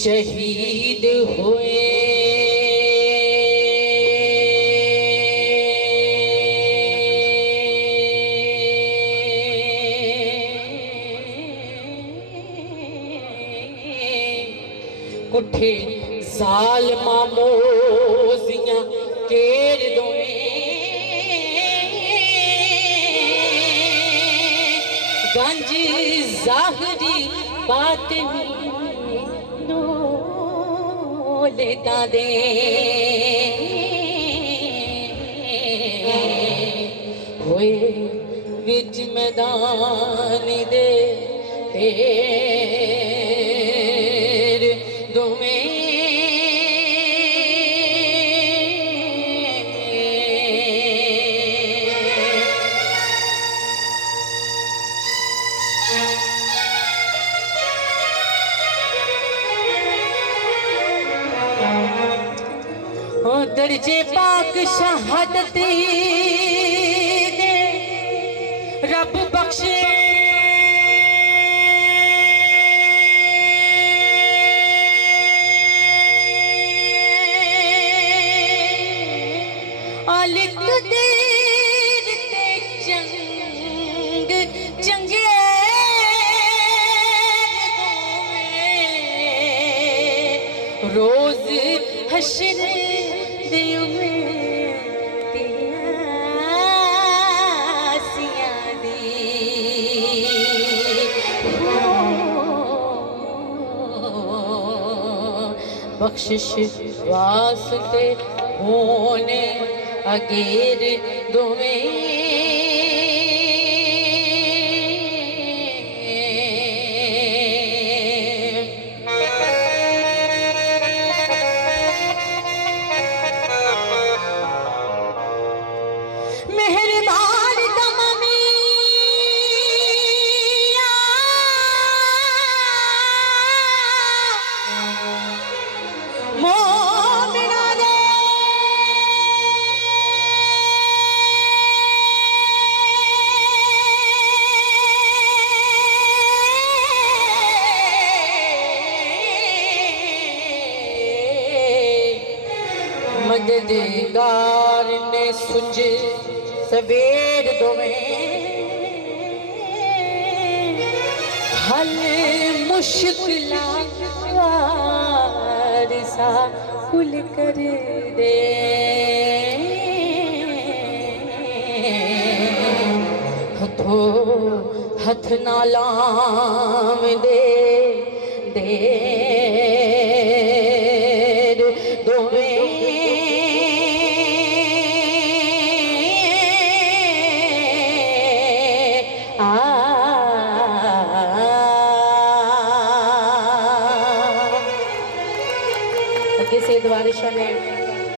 शहीद हुए। कुठे जालिमा मोज़ियां केर दोवें गंज ज़ाहरी बातिनी नोलता दे होए विच मैदान दे तेर दोवें दर्जे पाक शहादती दे रब बख्शे आलिक देर ते जंग जंगे रोज हश्र दिल में प्यासियां दी बख्शिश वास्ते होने अगेर दोवें मेहरबान तमामिया मोमिना दे मददगार ने सुझ सवेर दोवें हल मुश्किला वारसा कुल कर दे हथो हथ नालाम दे देर दोवें से द्वारिशा ने